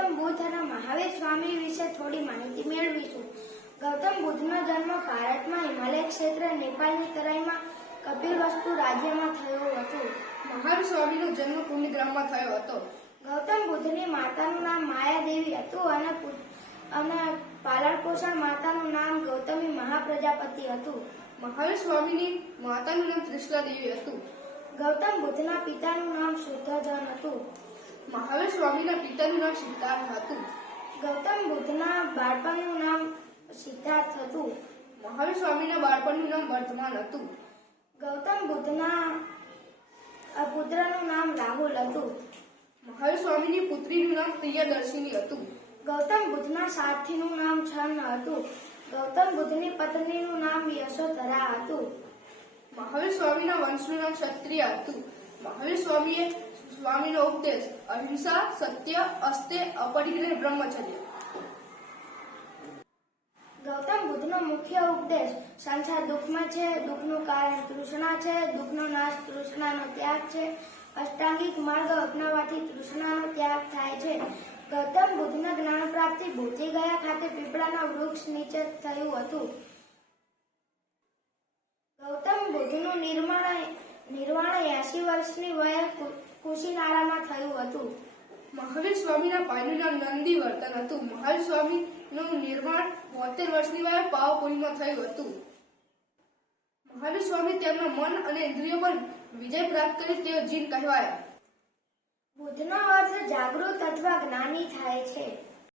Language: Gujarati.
ગૌતમ બુદ્ધ અને મહાવીર સ્વામી વિશે થોડી માહિતી મેળવીશું. ગૌતમ બુદ્ધનો જન્મ ભારતમાં હિમાલય ક્ષેત્ર નેપાળની તરાઈમાં કપિલવસ્તુ રાજ્યમાં થયો હતો. મહાવીર સ્વામીનો જન્મ કુંડગ્રામમાં થયો હતો. ગૌતમ બુદ્ધની માતાનું નામ માયાદેવી હતું અને પાલન પોષણ માતાનું નામ ગૌતમી મહાપ્રજાપતિ હતું. મહાવીર સ્વામીની માતાનું નામ ત્રિશલાદેવી હતું. ગૌતમ બુદ્ધના પિતાનું નામ શુદ્ધોધન હતું. મહાવીર સ્વામીના પિતાનું નામ સિદ્ધાર્થ હતું. ગૌતમ બુદ્ધના બાળપણનું નામ સિદ્ધાર્થ હતું. મહાવીર સ્વામીના બાળપણનું નામ વર્ધમાન હતું. ગૌતમ બુદ્ધના પુત્રનું નામ રાહુલ હતું. મહાવીર સ્વામીની પુત્રીનું નામ પ્રિયદર્શિની હતું. ગૌતમ બુદ્ધના સારથીનું નામ છન્ન હતું. ગૌતમ બુદ્ધની પત્નીનું નામ યશોધરા હતું. મહાવીર સ્વામીના વંશનું નામ ક્ષત્રિય હતું. મહાવીર સ્વામીનો ઉપદેશ અહિંસા, સત્ય, અસ્તેય, અપરિગ્રહ, બ્રહ્મચર્ય. ગૌતમ બુદ્ધનો મુખ્ય ઉપદેશ સંસાર દુઃખમાં છે, દુઃખનું કારણ તૃષ્ણા છે, દુઃખનો નાશ તૃષ્ણાનો ત્યાગ છે, અષ્ટાંગિક માર્ગ અપનાવવાથી તૃષ્ણાનો ત્યાગ થાય છે. ગૌતમ બુદ્ધના જ્ઞાન પ્રાપ્તિ બોધિગયા ખાતે પીપળાના વૃક્ષ નીચે થયું હતું. ગૌતમ બુદ્ધનું નિર્વાણ 80 વર્ષની વયે કુશીનારામાં થયું હતું. મહાવીર સ્વામીના ભાઈનું નામ નંદીવર્તન હતું. મહાવીર સ્વામીનું નિર્વાણ 72 વર્ષની વયે પાવાપુરીમાં થયું હતું. મહાવીર સ્વામી તેમના મન અને ઇન્દ્રિયો પર વિજય પ્રાપ્ત કરી તેઓ જીન કહેવાયા. બુદ્ધનો અર્થ જાગૃત અથવા જ્ઞાની થાય છે.